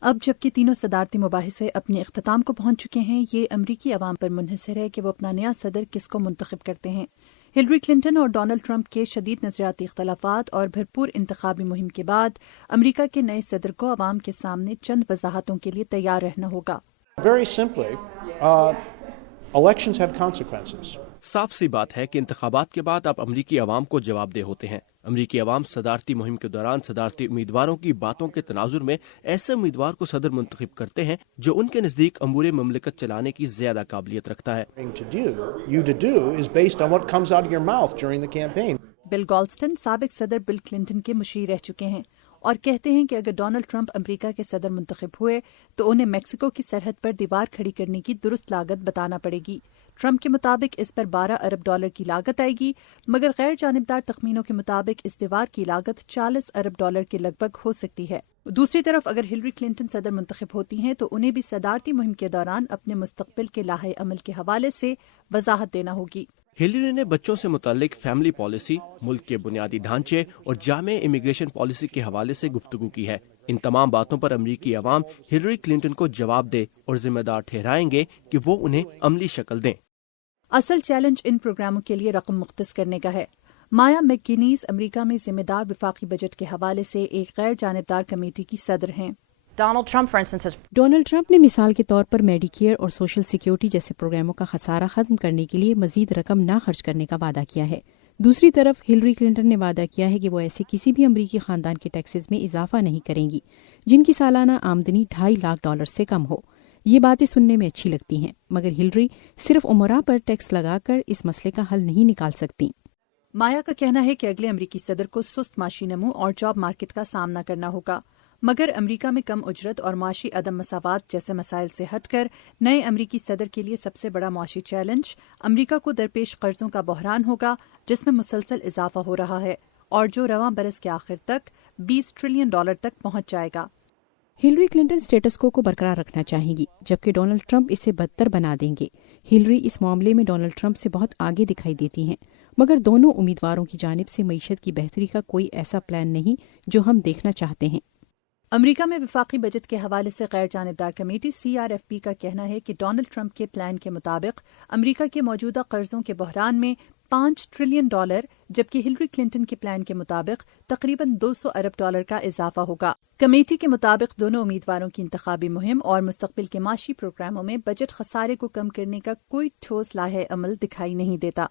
اب جبکہ تینوں صدارتی مباحثے اپنے اختتام کو پہنچ چکے ہیں، یہ امریکی عوام پر منحصر ہے کہ وہ اپنا نیا صدر کس کو منتخب کرتے ہیں۔ ہلری کلنٹن اور ڈونلڈ ٹرمپ کے شدید نظریاتی اختلافات اور بھرپور انتخابی مہم کے بعد امریکہ کے نئے صدر کو عوام کے سامنے چند وضاحتوں کے لیے تیار رہنا ہوگا۔ Very simply, elections have consequences. صاف سی بات ہے کہ انتخابات کے بعد آپ امریکی عوام کو جواب دہ ہوتے ہیں۔ امریکی عوام صدارتی مہم کے دوران صدارتی امیدواروں کی باتوں کے تناظر میں ایسے امیدوار کو صدر منتخب کرتے ہیں جو ان کے نزدیک امور مملکت چلانے کی زیادہ قابلیت رکھتا ہے۔ بل گالسٹن سابق صدر بل کلنٹن کے مشیر رہ چکے ہیں اور کہتے ہیں کہ اگر ڈونلڈ ٹرمپ امریکہ کے صدر منتخب ہوئے تو انہیں میکسیکو کی سرحد پر دیوار کھڑی کرنے کی درست لاگت بتانا پڑے گی۔ ٹرمپ کے مطابق اس پر $12 ارب کی لاگت آئے گی، مگر غیر جانبدار تخمینوں کے مطابق اس دیوار کی لاگت $40 ارب کے لگ بھگ ہو سکتی ہے۔ دوسری طرف اگر ہلری کلنٹن صدر منتخب ہوتی ہیں تو انہیں بھی صدارتی مہم کے دوران اپنے مستقبل کے لائحہ عمل کے حوالے سے وضاحت دینا ہوگی۔ ہلری نے بچوں سے متعلق فیملی پالیسی، ملک کے بنیادی ڈھانچے اور جامع امیگریشن پالیسی کے حوالے سے گفتگو کی ہے۔ ان تمام باتوں پر امریکی عوام ہلری کلنٹن کو جواب دے اور ذمہ دار ٹھہرائیں گے کہ وہ انہیں عملی شکل دیں۔ اصل چیلنج ان پروگراموں کے لیے رقم مختص کرنے کا ہے۔ مایا میک گینیز امریکہ میں ذمہ دار وفاقی بجٹ کے حوالے سے ایک غیر جانبدار کمیٹی کی صدر ہیں۔ ڈونلڈ ٹرمپ نے مثال کے طور پر میڈی کیئر اور سوشل سیکیورٹی جیسے پروگراموں کا خسارہ ختم کرنے کے لیے مزید رقم نہ خرچ کرنے کا وعدہ کیا ہے۔ دوسری طرف ہلری کلنٹن نے وعدہ کیا ہے کہ وہ ایسے کسی بھی امریکی خاندان کے ٹیکسز میں اضافہ نہیں کریں گی جن کی سالانہ آمدنی $2.5 لاکھ سے کم ہو۔ یہ باتیں سننے میں اچھی لگتی ہیں، مگر ہلری صرف عمراء پر ٹیکس لگا کر اس مسئلے کا حل نہیں نکال سکتی۔ مایا کا کہنا ہے کہ اگلے امریکی صدر کو سست معاشی نمو اور جاب مارکیٹ کا سامنا کرنا ہوگا، مگر امریکہ میں کم اجرت اور معاشی عدم مساوات جیسے مسائل سے ہٹ کر نئے امریکی صدر کے لیے سب سے بڑا معاشی چیلنج امریکہ کو درپیش قرضوں کا بحران ہوگا، جس میں مسلسل اضافہ ہو رہا ہے اور جو رواں برس کے آخر تک $20 ٹریلین تک پہنچ جائے گا۔ ہلری کلنٹن سٹیٹس کو برقرار رکھنا چاہیں گی، جبکہ ڈونلڈ ٹرمپ اسے بدتر بنا دیں گے۔ ہلری اس معاملے میں ڈونلڈ ٹرمپ سے بہت آگے دکھائی دیتی ہیں، مگر دونوں امیدواروں کی جانب سے معیشت کی بہتری کا کوئی ایسا پلان نہیں جو ہم دیکھنا چاہتے ہیں۔ امریکہ میں وفاقی بجٹ کے حوالے سے غیر جانبدار کمیٹی CRFP کا کہنا ہے کہ ڈونلڈ ٹرمپ کے پلان کے مطابق امریکہ کے موجودہ قرضوں کے بحران میں $5 ٹریلین، جبکہ ہلری کلنٹن کے پلان کے مطابق تقریباً $200 ارب کا اضافہ ہوگا۔ کمیٹی کے مطابق دونوں امیدواروں کی انتخابی مہم اور مستقبل کے معاشی پروگراموں میں بجٹ خسارے کو کم کرنے کا کوئی ٹھوس لائحہ عمل دکھائی نہیں دیتا۔